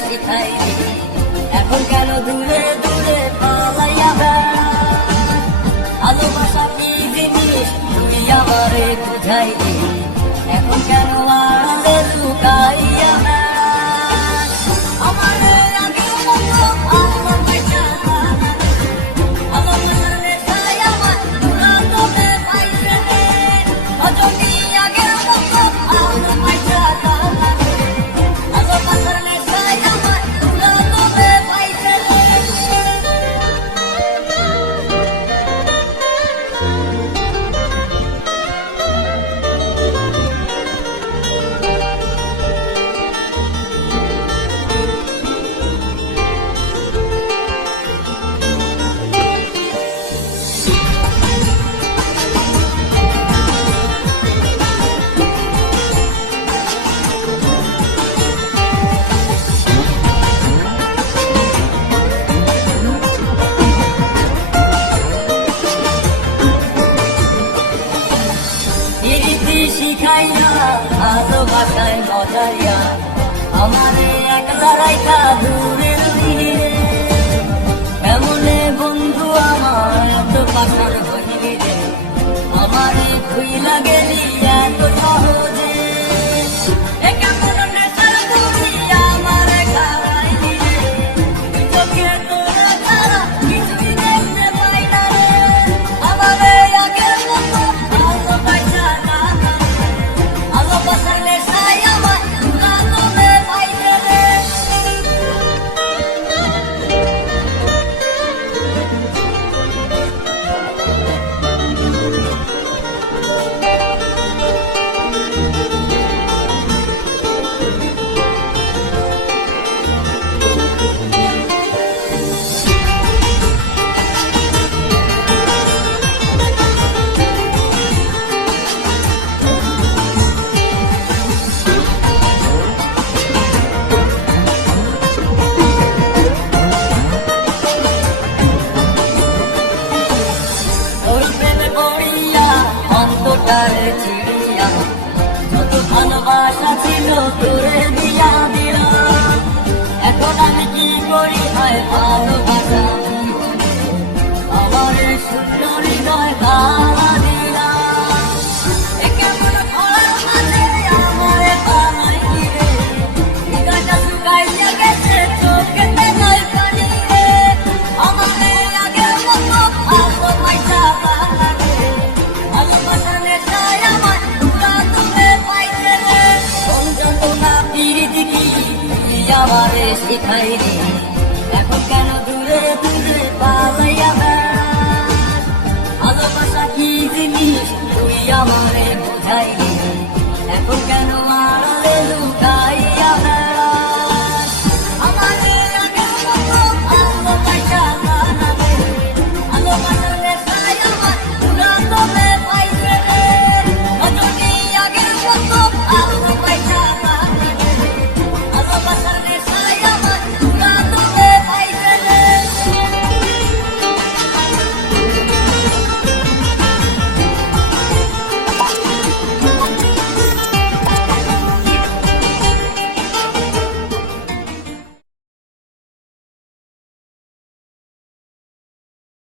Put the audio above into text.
শিখাইনি এখন কেন দূরে আজও বাসায় মজাইয়া আমারে একলা রাইখা বন্ধু আমার এত লাগে এত সহজ। ভালোবাসা ছিল দূরে আমারে শিখাইনি। এখন কেন দূরে দূরে পালাইয়া ভালোবাসা কি জিনিস তুই আমারে বুঝাইনি